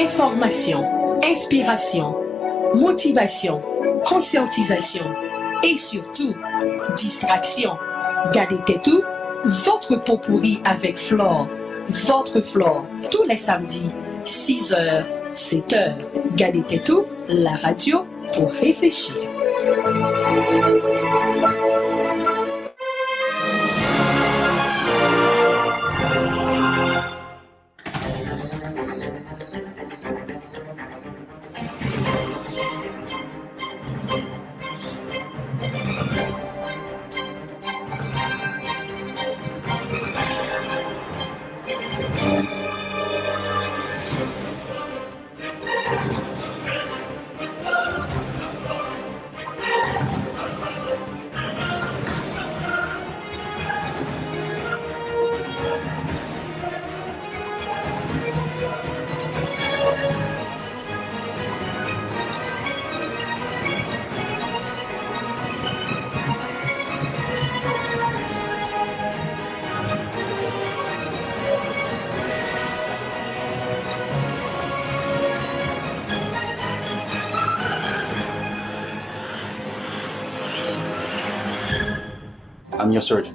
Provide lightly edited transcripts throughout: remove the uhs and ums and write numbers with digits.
Information, inspiration, motivation, conscientisation et surtout, distraction. Gardez tout, votre pot pourri avec Flore. Votre Flore, tous les samedis, 6h, 7h. Gardez tout, la radio pour réfléchir. I'm your surgeon,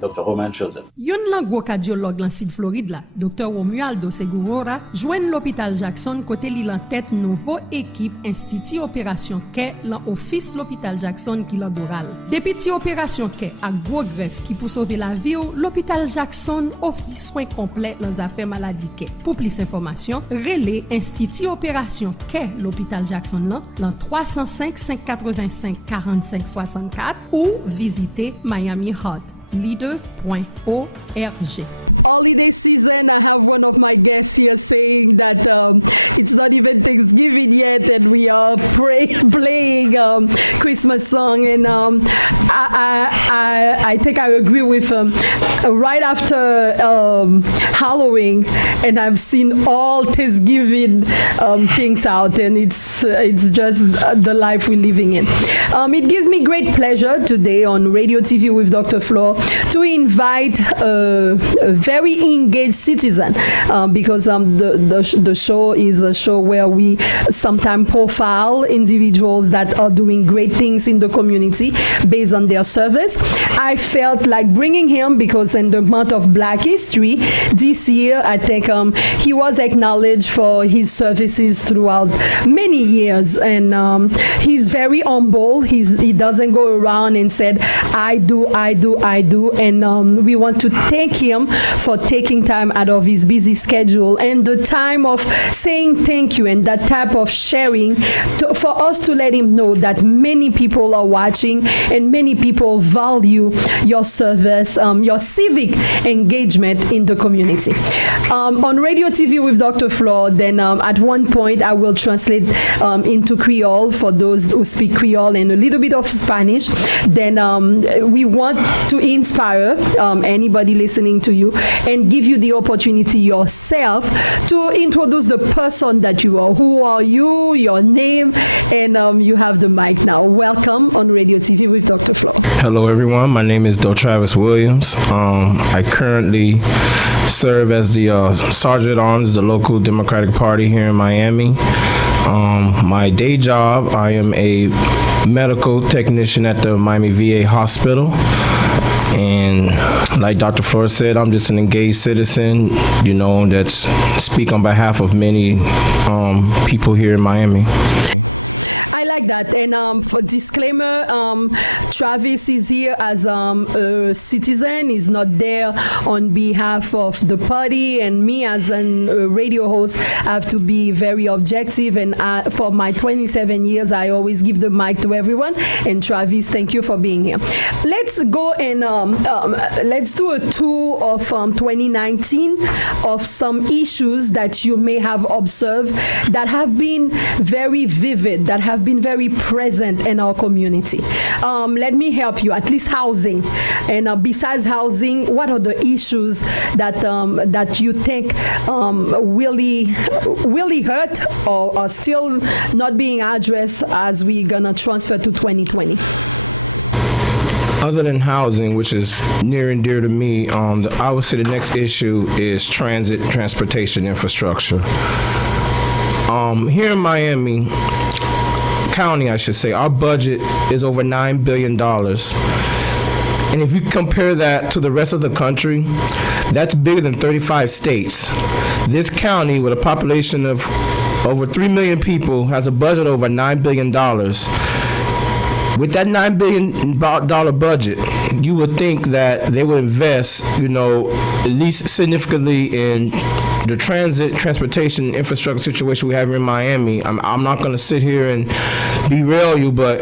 Dr. Roman Joseph. Yon lan gwo cardiologue lan sud Floride la, Dr. Romualdo Segurora, joine l'hôpital Jackson kote li lan tête nouveau équipe Institut Opération Ke lan office l'hôpital Jackson ki lan Doral. Depi ti opération Ke ak gros greffe ki pou sauver la vie ou, l'hôpital Jackson offre soins complets lan affaires maladie Ke. Pour plus d'informations, relais Institut Opération Ke l'hôpital Jackson lan 305 585 45 64 ou visiter Miami Hot. Leader.org. Holiday season, I have one of my guests here saying that it's not even Thanksgiving yet and we are playing Christmas song, and I think I agree with right after Halloween, and I've seen all Thanksgiving things out, and it's just the life we're living in. It gives me great pleasure today on Radio TV with Dr. Flore to invite a very engaged citizen because the show is a show where we sometimes profile individuals that are doing great things in the community based on their service. I felt like bringing him because in the month of Black History this year, I think he was acknowledged for his services throughout many years, and he's very humble. He doesn't go around and said, I do, and we want to thank him for taking time out of his busy schedule and the time of saying thank you and that type of sharing for us to let him know that many people are watching and many people value your service, your civic engagement in the community. On Radio TV with Dr. Flore, then at one point I will translate into Creole for those who speak Creole and a little bit of Spanish. Then we want to inspire anybody listening to you and give you the opportunity yourself to introduce the person that you are. Who are you, your name, and you have the mic now. Welcome on Radio TV with Dr. Flore. Hello everyone, my name is Deltravis Williams. I currently serve as the Sergeant at Arms, the local Democratic Party here in Miami. My day job, I am a medical technician at the Miami VA Hospital. And like Dr. Flore said, I'm just an engaged citizen, that's speak on behalf of many people here in Miami. I like that. And for disclaimer, Travis is here as a citizen. He's not there on behalf of the party. And me as a radio host have to be very objective. And for my 27 years, I always give the mic to everyone. And Travis, thank you for being here. Let's go and let's do a tour of 2019 of some issues that you may have observed that have been very vivid, that have been very present in our community. Let me help you, at least housing. And besides housing, what are the issues that you think really hurt or are still not being addressed as we're gonna transfer to 2020? Other than housing, which is near and dear to me, I would say the next issue is transportation infrastructure. Here in Miami County, I should say, our budget is over $9 billion. And if you compare that to the rest of the country, that's bigger than 35 states. This county, with a population of over 3 million people, has a budget over $9 billion. With that $9 billion budget, you would think that they would invest, at least significantly in the transportation infrastructure situation we have in Miami. I'm not going to sit here and derail you, but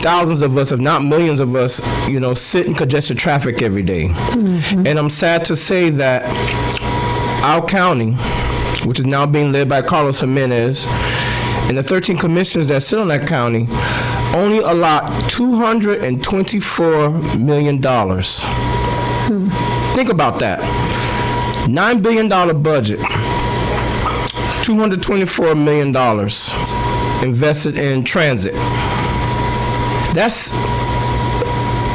thousands of us, if not millions of us, sit in congested traffic every day. Mm-hmm. And I'm sad to say that our county, which is now being led by Carlos Jimenez, and the 13 commissioners that sit on that county only allot $224 million. Think about that. $9 billion budget, $224 million invested in transit. That's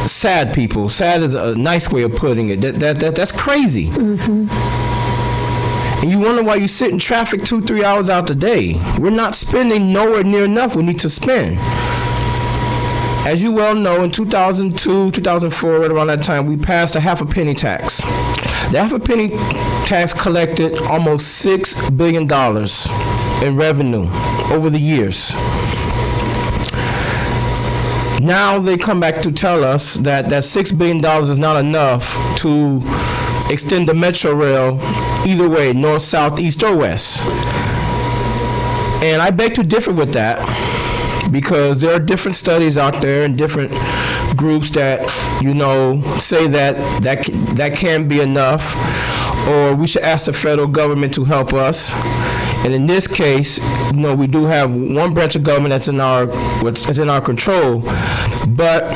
sad, people. Sad is a nice way of putting it. That's crazy. Mm-hmm. And you wonder why you sit in traffic 2-3 hours out the day. We're not spending nowhere near enough we need to spend. As you well know, in 2002, 2004, right around that time, we passed a half a penny tax. The half a penny tax collected almost $6 billion in revenue over the years. Now they come back to tell us that $6 billion is not enough to extend the Metro Rail either way, north, south, east, or west. And I beg to differ with that, because there are different studies out there and different groups that, say that can be enough, or we should ask the federal government to help us. And in this case, we do have one branch of government that's in our control, but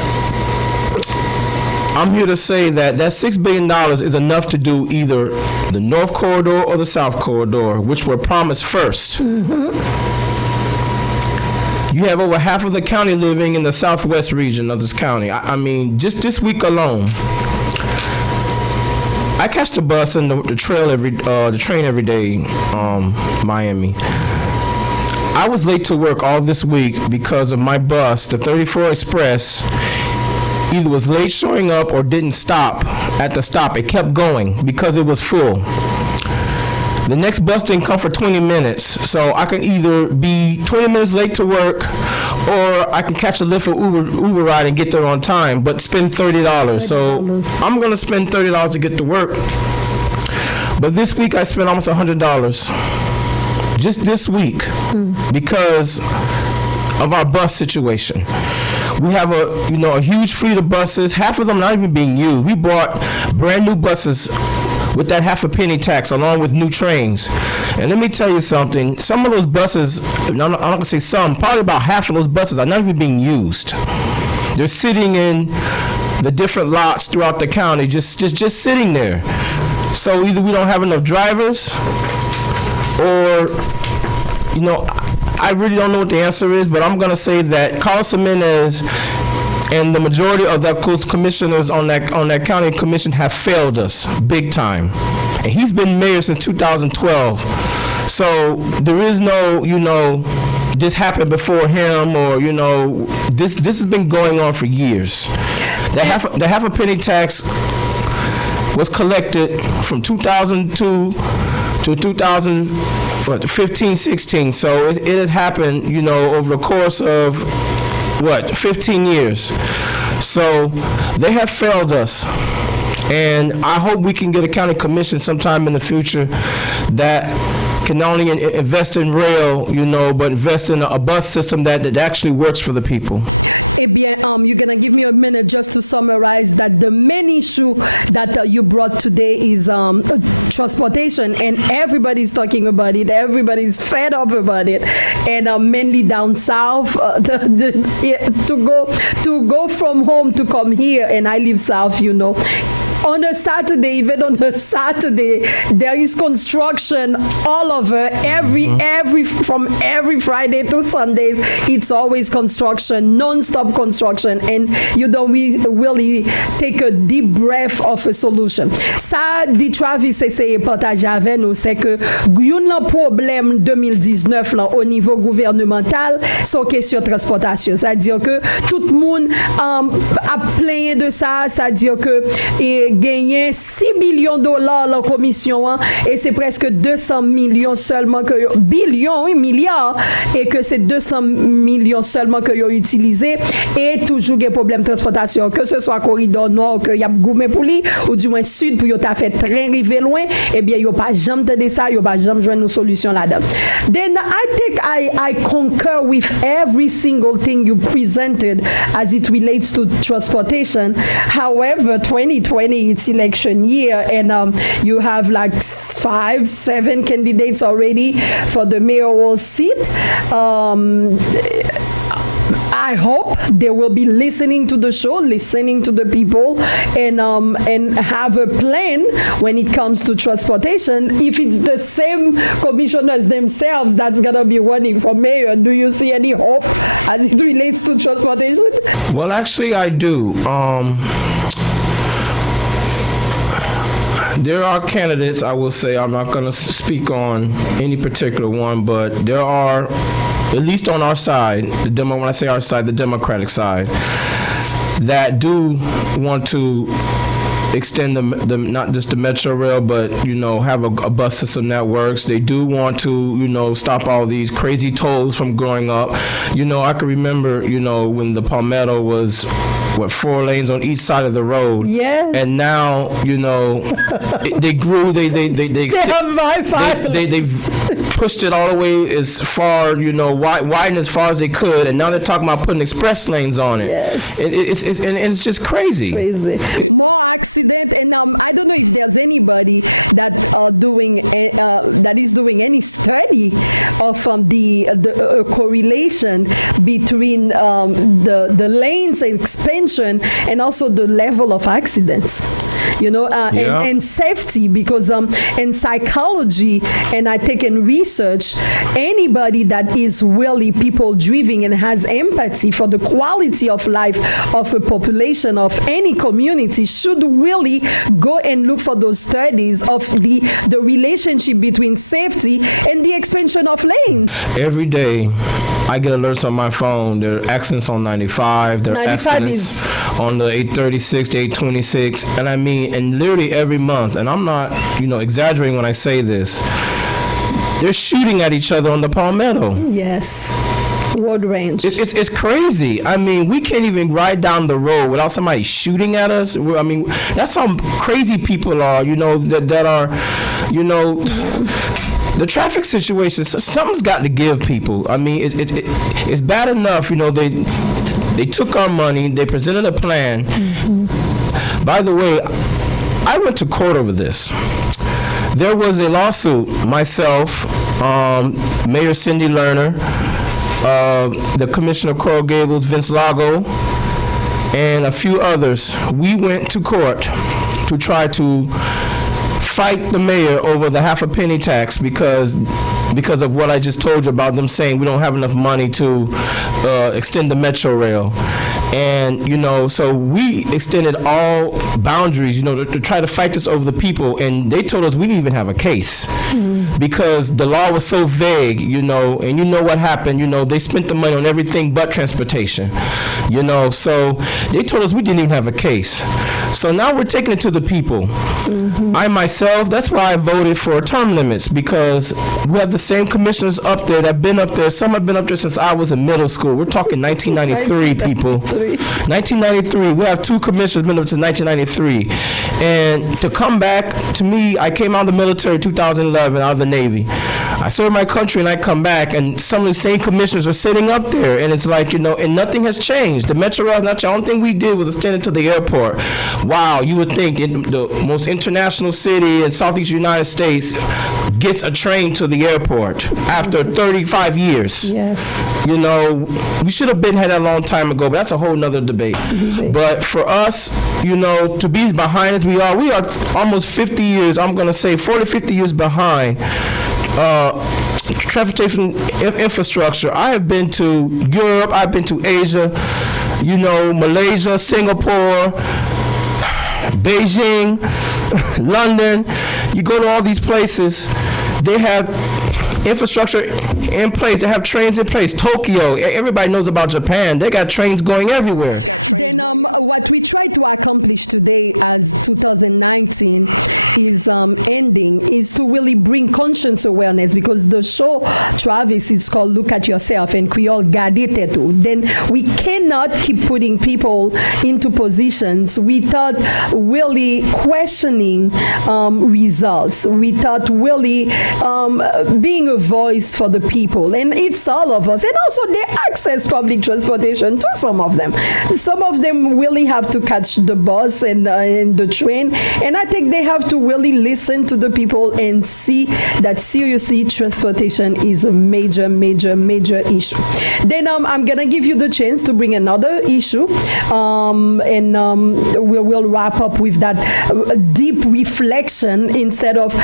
I'm here to say that $6 billion is enough to do either the North Corridor or the South Corridor, which were promised first. Mm-hmm. You have over half of the county living in the southwest region of this county. I mean, just this week alone, I catch the bus and the train every day, Miami. I was late to work all this week because of my bus, the 34 Express, either was late showing up or didn't stop at the stop. It kept going because it was full. The next bus didn't come for 20 minutes, so I can either be 20 minutes late to work, or I can catch a Lyft or Uber ride and get there on time, but spend $30. So I'm gonna spend $30 to get to work. But this week I spent almost $100, just this week, because of our bus situation. We have a huge fleet of buses. Half of them not even being used. We bought brand new buses with that half a penny tax, along with new trains. And let me tell you something, some of those buses, I'm not gonna say some, probably about half of those buses are not even being used. They're sitting in the different lots throughout the county, just sitting there. So either we don't have enough drivers, or, I really don't know what the answer is, but I'm gonna say that Carlos Jimenez and the majority of those commissioners on that county commission have failed us big time. And he's been mayor since 2012. So there is no, this happened before him, or, this has been going on for years. The half a penny tax was collected from 2002 to 2015-16. So it has happened, over the course of 15 years. So they have failed us, and I hope we can get a county commission sometime in the future that can not only invest in rail, but invest in a bus system that actually works for the people. Eh bien, you're gonna give me a minute just to summarize that the main issue that you brought today is transportation, and everybody's talking about it. Everybody's fed up about it, and mainly down south. To go from home to come here, and I live south, on a Saturday, even on a Saturday, there is construction all over. From every Friday to Sundays, it's always construction, non-stop construction, and you don't really take a deep breath of a solution. Ça, Deltravis essaye partager avec nous, c'est que un problème 2019 là, au niveau gouvernemental, c'est question de transportation. C'est-à-dire que tout le monde a plaigné de ça, c'est-à-dire que gagné 6 billions de dollars en commission, hein, et c'est presque 200 millions seulement que billions, oui, milliards, et que c'est 200 millions seulement que ont utilisé, et toujours des problèmes de transportation, que ce soit corridor nord que y a goumé pour lui, ou du moins sud pour y a fait train river loin, et bien y a pas jamais de ça, y a pas jamais joindre une solution là-dedans. Then I think I concur with every single thing you presented as it relates to transportation. However, 2020 it's election year, and you have like 5-7 candidates already for the mayoral seat. I hope they will be listening to the show, listening to the people, and have a plan when it comes to transportation. If it's the same commissioners themselves that's gonna be running for mayor, do you see any hope as it relates to transportation? Well, actually, I do. There are candidates, I will say, I'm not going to speak on any particular one, but there are, at least on our side, when I say our side, the Democratic side, that do want to extend the not just the Metro Rail, but have a bus system that works. They do want to stop all these crazy tolls from going up. I can remember when the Palmetto was 4 lanes on each side of the road. Yes. And now they grew. They've pushed it all the way as far widen as far as they could, and now they're talking about putting express lanes on it. Yes. It's just crazy. More accident, and I don't know if there's anybody that is doing any study of the correlation between the lanes expansion and also the level of accidents, and safety, because in psychology, and I take in research, anybody that is really people driven and has empathy for the quality of life of a population of any community should really go and look for those studies of the relationship between safety and the expansion of lanes. Every day I get alerts on my phone. There are accidents on 95. There are accidents on the 836, the 826. And literally every month, and I'm not, exaggerating when I say this, they're shooting at each other on the Palmetto. Yes. Road range. It's crazy. We can't even ride down the road without somebody shooting at us. That's how crazy people are, that are, the traffic situation, something's got to give, people. It's bad enough, they took our money, they presented a plan. Mm-hmm. By the way, I went to court over this. There was a lawsuit, myself, Mayor Cindy Lerner, the Commissioner of Coral Gables, Vince Lago, and a few others. We went to court to try to fight the mayor over the half a penny tax because of what I just told you about them saying we don't have enough money to extend the Metro Rail. And, so we extended all boundaries, to try to fight this over the people. And they told us we didn't even have a case because the law was so vague, and what happened, they spent the money on everything but transportation, so they told us we didn't even have a case. So now we're taking it to the people. Mm-hmm. I myself, that's why I voted for term limits, because we have the same commissioners up there that have been up there. Some have been up there since I was in middle school. We're talking 1993, people. 1993. We have 2 commissioners been up since 1993. And to come back, to me, I came out of the military 2011, out of the Navy. I served my country and I come back, and some of the same commissioners are sitting up there, and it's like, and nothing has changed. The Metro Rail, not the only thing we did was extend it to the airport. Wow, you would think in the most international city in Southeast United States gets a train to the airport after 35 years. Yes. We should have had that a long time ago, but that's a whole whole nother debate. But for us, you know, to be behind as we are almost 50 years, I'm going to say 40, 50 years behind transportation infrastructure. I have been to Europe, I've been to Asia, you know, Malaysia, Singapore, Beijing, London. You go to all these places, they have infrastructure in place. They have trains in place. Tokyo, everybody knows about Japan. They got trains going everywhere. Then what we try to accomplish today as 2019 is ending is to really bring conscience awareness, because the show, Travis, is called Look at Yourself, and Creole Gade Tetou. Then we cannot keep putting people into positions without really questioning results, without really being a voice for the people. And it's all of us. And also they access public transportation to some of them. Some of them really have to catch the bus and the train. And I think they have to really listen to the people and see that seriously transportation is a major, major, major issue. Then I'm going to give you the chance to bring another issue. And we'll wrap up with that deep reflection instead of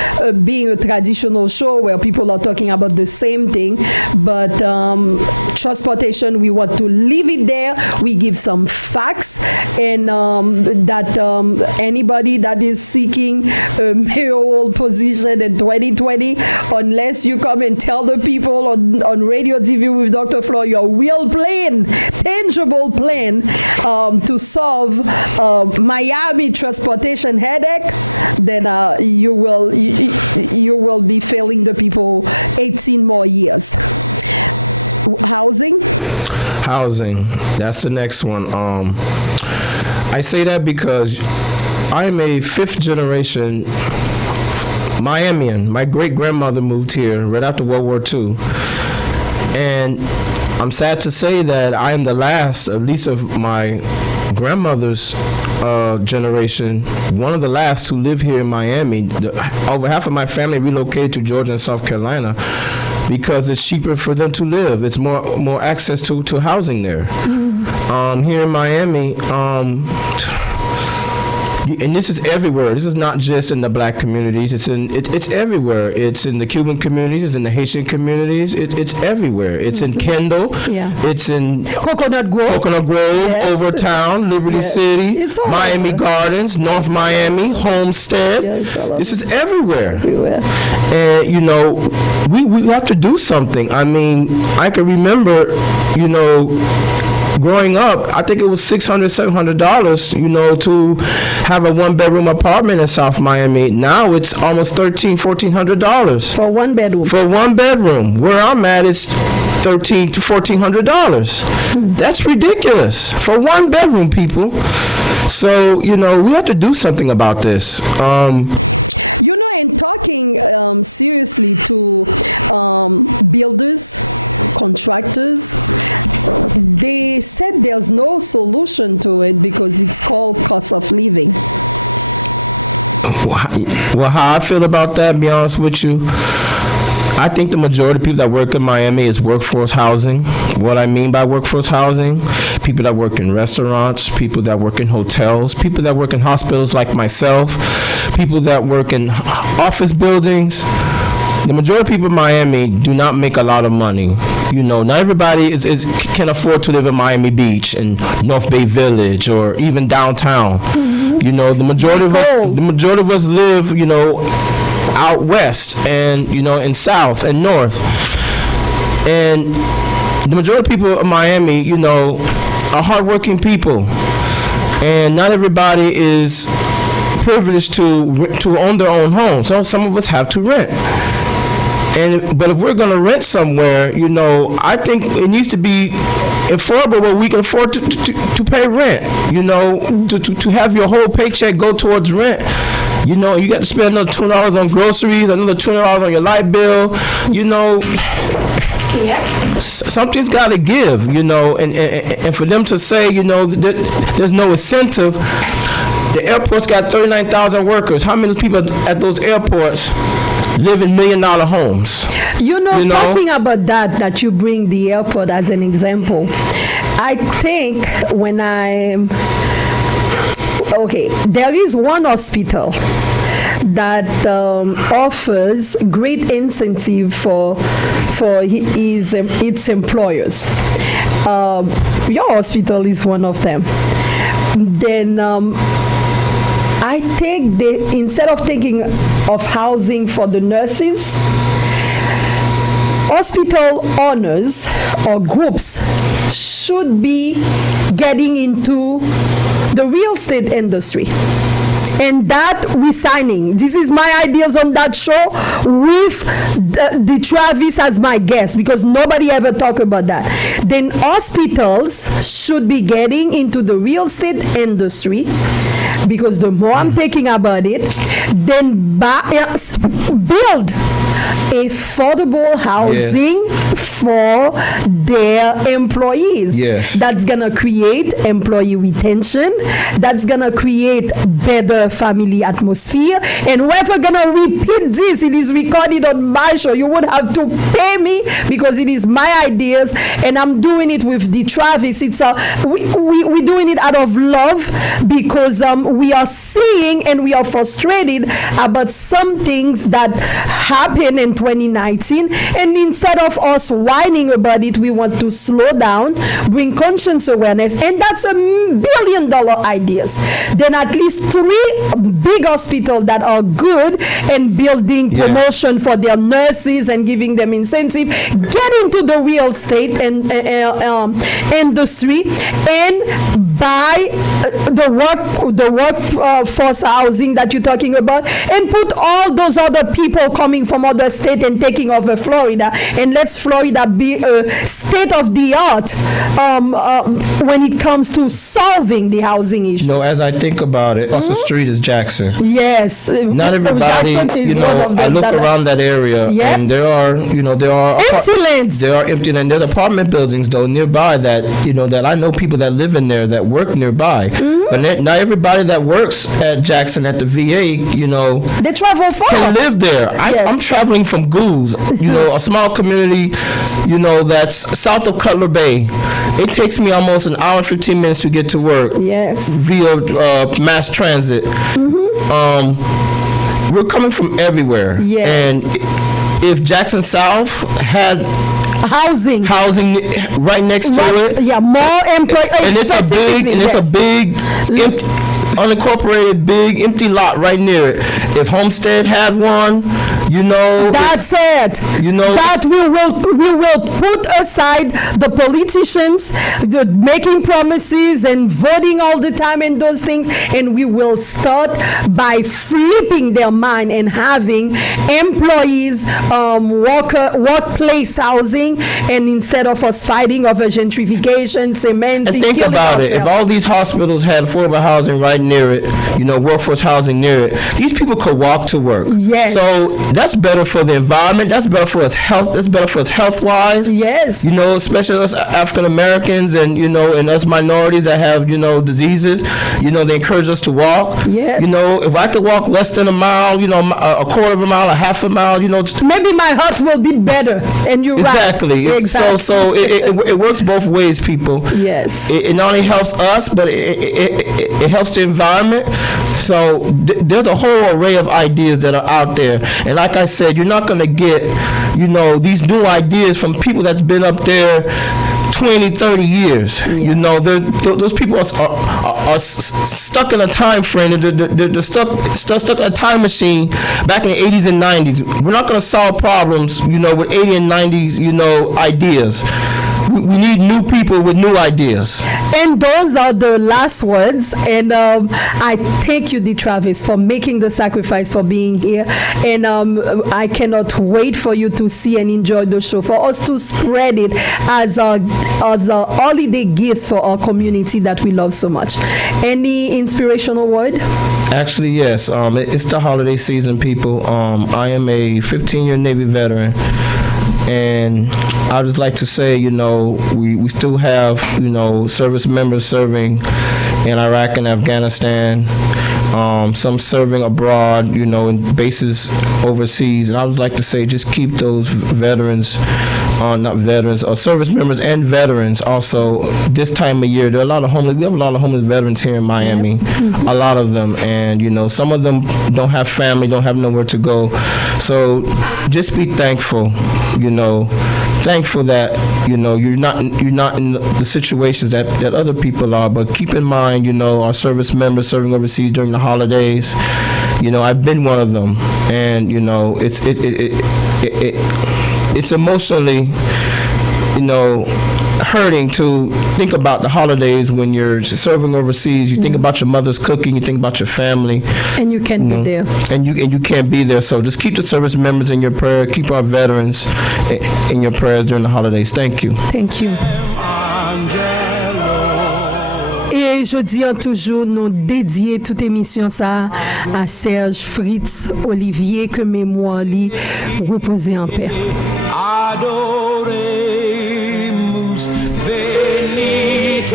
being a traditional show where people are talking about the same thing. But transportation, we want to leave it there. We give some facts, and that anybody that is seeking a mayoral position in 2020, unless you come and tell the people on radio TV with Dr. Flore your real plan, tangible plan to solve Miami transportation headache, then you will be failing the people 18 more years. Housing, that's the next one. I say that because I'm a fifth generation Miamian. My great grandmother moved here right after World War II, and I'm sad to say that I am the last, at least of my grandmother's generation, one of the last who live here in Miami. Over half of my family relocated to Georgia and South Carolina because it's cheaper for them to live. It's more access to housing there. Here in Miami, and this is everywhere. This is not just in the black communities. It's everywhere. It's in the Cuban communities. It's in the Haitian communities. It's everywhere. It's in Kendall. Yeah. It's in Coconut Grove, yes. Overtown, Liberty City, Miami Gardens, North Miami, Homestead. Yeah, this is everywhere. And you know, we have to do something. I mean, I can remember, you know, growing up, I think it was $600, $700, you know, to have a one-bedroom apartment in South Miami. Now it's almost $1,300, $1,400 for one bedroom. For one bedroom, where I'm at, it's $1,300 to $1,400. That's ridiculous for one bedroom, people. So you know, we have to do something about this. You know, in talking seriously to builders, contractors, they said there's no solution to it because it's called cost of living. Well, how I feel about that, to be honest with you, I think the majority of people that work in Miami is workforce housing. What I mean by workforce housing, people that work in restaurants, people that work in hotels, people that work in hospitals like myself, people that work in office buildings. The majority of people in Miami do not make a lot of money. You know, not everybody can afford to live in Miami Beach and North Bay Village or even downtown. You know, the majority of us live, you know, out west and, you know, in south and north. And the majority of people in Miami, you know, are hardworking people. And not everybody is privileged to own their own home. So some of us have to rent. But if we're going to rent somewhere, you know, I think it needs to be affordable where we can afford to pay rent. You know, to have your whole paycheck go towards rent. You know, you got to spend another $200 on groceries, another $200 on your light bill. You know, something's got to give. You know, and for them to say, you know, there's no incentive. The airport's got 39,000 workers. How many people at those airports live in $1 million homes? You know, talking about that you bring the airport as an example, I think when I'm okay, there is one hospital that offers great incentive for its employers. Your hospital is one of them. Then I think instead of thinking of housing for the nurses, hospital owners or groups should be getting into the real estate industry. And that we're signing. This is my ideas on that show with Deltravis as my guest, because nobody ever talk about that. Then hospitals should be getting into the real estate industry, because the more I'm thinking about it, then build affordable housing for their employees. Yes. That's gonna create employee retention. That's gonna create better family atmosphere. And whoever gonna repeat this, it is recorded on my show. You would have to pay me, because it is my ideas, and I'm doing it with Deltravis. It's we're doing it out of love, because we are seeing and we are frustrated about some things that happened in 2019, and instead of us whining about it, we want to slow down, bring conscience awareness, and that's $1 billion ideas. Then at least 3 big hospitals that are good and building promotion for their nurses and giving them incentive, get into the real estate and industry, and buy the workforce housing that you're talking about, and put all those other people coming from other states and taking over Florida, and let Florida be a state of the art when it comes to solving the housing issues. As I think about it, across the street is Jackson. Yes. Not everybody, I look around that area, and there are empty lands. There are empty lands. There's apartment buildings though nearby that that I know people that live in there that work nearby. But not everybody that works at Jackson at the VA, they travel far. Can live there. I'm traveling from Goose, a small community, that's south of Cutler Bay. It takes me almost an hour and 15 minutes to get to work. Yes. Via mass transit. We're coming from everywhere. Yes. And if Jackson South had housing right next to it. Yeah, more employees. And it's a big unincorporated big empty lot right near it. If Homestead had one, that's it. That we will put aside the politicians making promises and voting all the time and those things, and we will start by flipping their mind and having employees workplace housing, and instead of us fighting over gentrification, cementing. And think about it. If all these hospitals had affordable housing right near it, workforce housing near it, these people could walk to work. Yes. So that's better for the environment. That's better for us health. That's better for us health-wise. Yes. Especially us African Americans and and us minorities that have diseases. They encourage us to walk. Yes. If I could walk less than a mile, a quarter of a mile, a half a mile, maybe my heart will be better. And you're exactly. right. Exactly. So it works both ways, people. Yes. It not only helps us, but it helps the environment. So there's a whole array of ideas that are out there, and like I said, you're not going to get these new ideas from people that's been up there 20, 30 years. Those people are stuck in a time frame. They're stuck in a time machine back in the 80s and 90s. We're not going to solve problems with 80 and 90s ideas. We need new people with new ideas. And those are the last words. And I thank you, Deltravis, for making the sacrifice, for being here. And I cannot wait for you to see and enjoy the show, for us to spread it as a holiday gift for our community that we love so much. Any inspirational word? Actually, yes. It's the holiday season, people. I am a 15-year Navy veteran. And I would just like to say, we still have, service members serving in Iraq and Afghanistan, some serving abroad, in bases overseas. And I would like to say, just keep those veterans not veterans, service members and veterans also. This time of year, there are a lot of homeless. We have a lot of homeless veterans here in Miami, a lot of them, and some of them don't have family, don't have nowhere to go. So just be thankful, thankful that you're not in the situations that other people are. But keep in mind, our service members serving overseas during the holidays. I've been one of them, and it's emotionally, hurting to think about the holidays when you're serving overseas. You think about your mother's cooking, you think about your family, and you can't be there, and you can't be there. So just keep the service members in your prayer, keep our veterans in your prayers during the holidays. Thank you. Et je dis toujours, nous dédier toute émission ça à Serge Fritz Olivier, que mémoire lui repose en paix. Adoremus venite,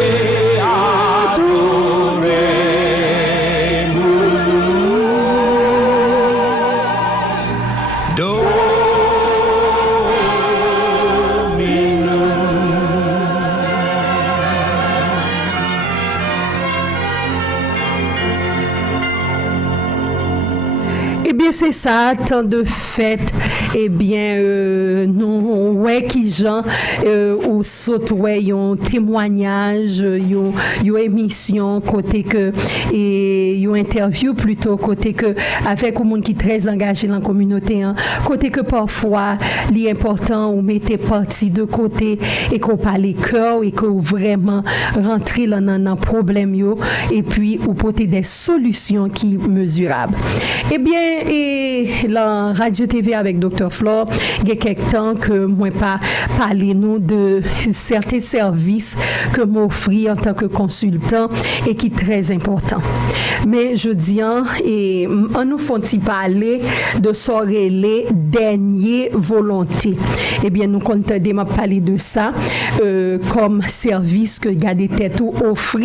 C'est ça, tant de fêtes, nous, qui gens, ou saute, yon témoignage, yon émission, côté que, yon interview plutôt, côté que, avec un monde qui est très engagé dans la communauté, côté que parfois, l'important, ou mettez partie de côté, et qu'on parle cœur, et que vraiment rentrer dans un problème, et puis, ou porter des solutions qui mesurables. Et la radio TV avec Dr. Flore, il y a quelque temps que moi pas parler nous de certains services que m'offre en tant que consultant et qui est très important. Mais je dis et on nous font-il parler de les dernières volontés. Eh bien nous comptons parler de ça comme service que garder tête ou offre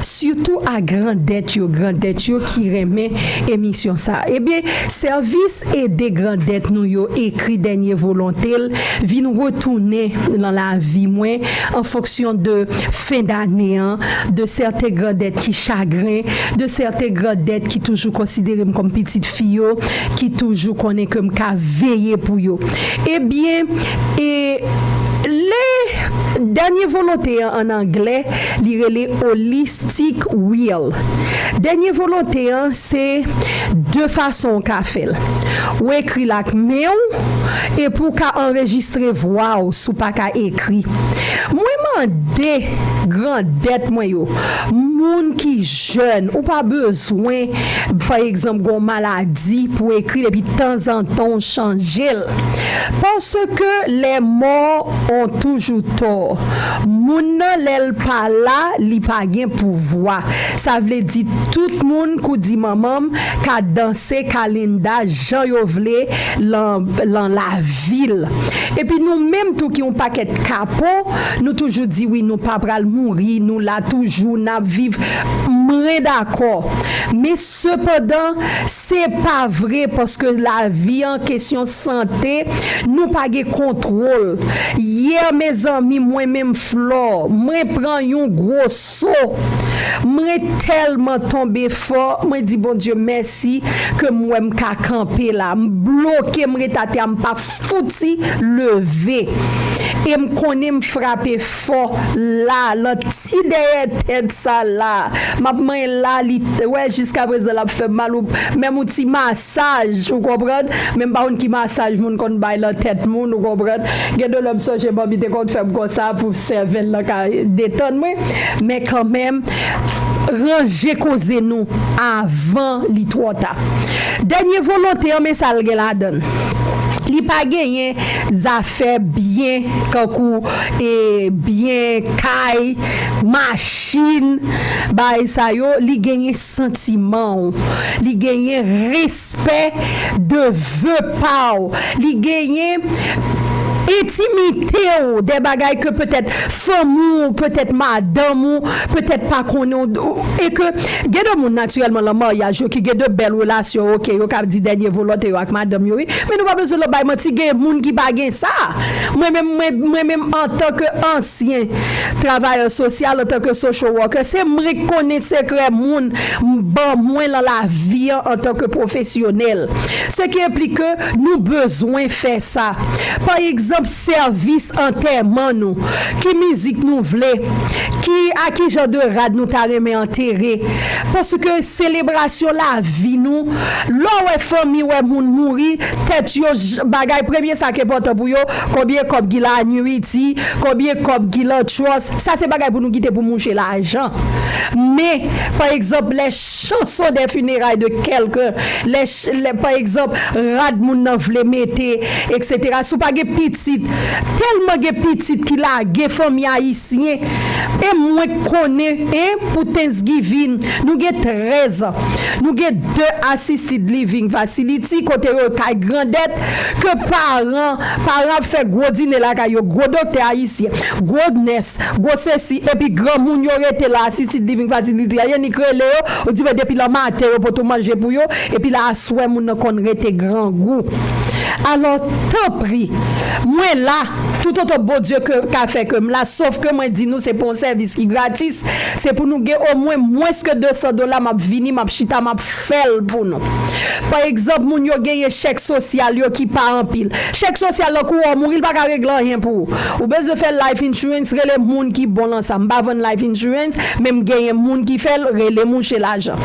surtout à grande dette qui remet émission ça. Eh bien service et des grandes dettes nous yo écrit dernier volonté vinn retourner dans la vie moins en fonction de fin d'année de certaines grandes dettes qui chagrin, de certaines grandes dettes qui toujours considérées comme petite fille qui toujours connaît comme qu'à veiller pour yo. Eh bien et les dernières volontés en anglais, les holistic will. Dernière volonté, c'est deux façons qu'a fait. Ou écrit la main et pour qu'a enregistrer voix ou sous pas qu'a écrit. Moi mandé grande dette moi yo. Moun qui jeune ou pas besoin par exemple gon maladie pour écrire et puis de temps en temps changer. Parce que les morts ont toujours tort. Moun l'el pas là, li pa gen pouvoir. Ça veut dire tout moun kou di maman ka danser calenda Jean yo vle dans la ville. Et puis nous même tout qui on paquet capot, nous toujours dit oui nous pas pral mourir, nous là toujours n'a vivre m're d'accord. Mais cependant, c'est pas vrai parce que la vie en question santé, nous pas de contrôle. Hier mes amis, moi même Flore, moi prend un gros saut. Moi tellement tombé fort, moi dit bon Dieu merci que moi m'ka camper là, bloqué moi tâté m pas fouti lever. Et me connais me frapper fort là, l'anti derrière tête ça là. M'a main là ouais jusqu'à présent la fait mal ou même un petit massage, vous comprenez? Même pas un qui massage moun kon bay la tête moun, vous comprenez? Gen de l'homme so j'ai pas bité kon faire comme ça pour servir là détendre moi, mais quand même ranger cause nous avant li trop tard. Dernière volonté mais ça la donne. Li pa gagné affaires bien kankou et bien kay machine bay sa yo li gagné sentiment li gagné respect de vœu pa li gagné intimité ou des bagailles que peut-être femme ou peut-être madame ou peut-être pas qu'on et que il y a de monde naturellement le mariage qui a de belles relations OK yo cap dit dernier volonté avec madame yo mais nous pas besoin de bail menti gen monde qui pas gen ça moi même en tant que ancien travailleur social en tant que social worker c'est me reconnaître secret monde bon moins dans la vie en tant que professionnel ce qui implique que nous besoin faire ça par exemple service enterrement nous qui musique nous voulait qui à qui genre de rad nous t'a remet enterrer parce que célébration la vie nous là ouais famille ouais moun mouri tête yo bagay premier ça qui important pour yo combien cop qui la annuity combien cop qui la trust ça c'est bagay pour nous quitter pour moucher l'argent mais par exemple les chansons des funérailles de quelqu'un les par exemple rad moun nan vle mette etc. sou pas gen petite tellement gen petite qui la gen famille haïtien et moi connais et pour Thanksgiving nous gen 13 nous gen 2 assisted living facility côté kay grandette que parents fait gros dîner là kay gros docteur haïtien gros nurse gros ceci et puis grand moun yo rete là assisted living facility y a ni krele yo on dit depuis la matin pour tout manger pour yo et puis là souhait moun kon rete grand goût alors tant pris moi là tout autre beau Dieu que qu'a fait comme là sauf que moi dit nous c'est pour un service qui gratis c'est pour nous gagner au moins que $200 m'a vini m'a chita m'a fait pour nous par exemple moun yo gagner chèque social yo qui pas en pile chèque social là ko mourir pas régler rien pour ou besoin faire life insurance les moun qui bon ensemble pas vendre life insurance même gagner moun qui fait les moun chez l'argent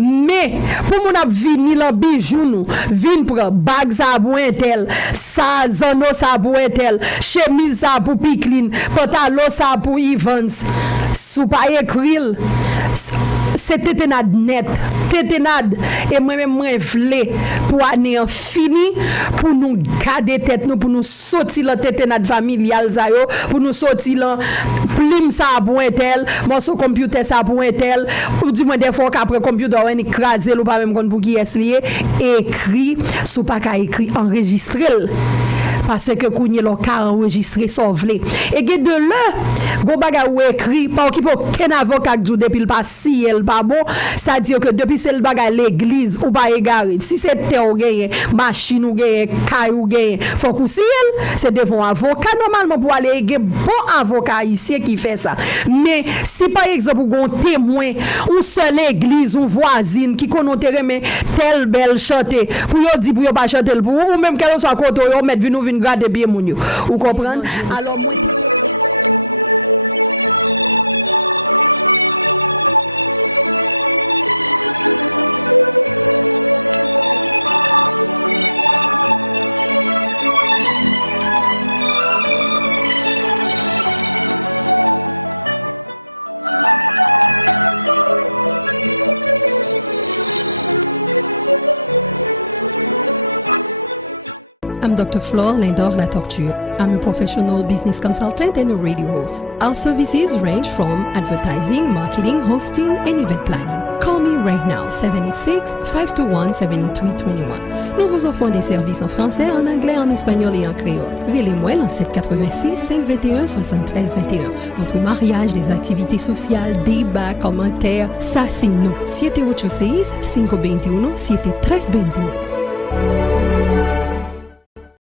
mais pour moun a vini la bijou nous vinn prend bag ça pour tel ça zano ça pour tel chemise ça pour Picklin pantalon ça pour Evans sous pas écrire c'est téténade net téténade et moi même moi vle pour année fini pour nous garder tête nous pour nous sortir la téténade familiale ça yo pour nous sortir la plume ça pour tel morceau computer ça pour tel ou du moins des fois qu'après computer on écraser ou pas même pour qui est lié écrit sous pas qu'à écrit enregistrer parce que kounye lo ka enregistrer sauver et que de là go baga ou écrit pas qui peut ken avocat dou depuis le pas si elle pas bon ça dire que depuis c'est le baga l'église ou pas égaré si c'est terre ou gagne machine ou gagne caille ou gagne faut que si elle c'est devant avocat normalement pour aller bon avocat ici qui fait ça mais si par exemple ou gon témoin ou seule église ou voisine qui connaît mais tel belle chanter pour yo di pour yo pas chanter pour ou même qu'elle soit côté yo mettre vinn garder bien moun yo ou comprendre alors I'm Dr. Flore Lindor-Latortue. I'm a professional business consultant and a radio host. Our services range from advertising, marketing, hosting, and event planning. Call me right now, 786-521-7321. Nous vous offrons des services en français, en anglais, en espagnol et en créole. Relez-moi en 786-521-7321. Votre mariage, des activités sociales, débats, commentaires, ça c'est nous. 786-521-7321.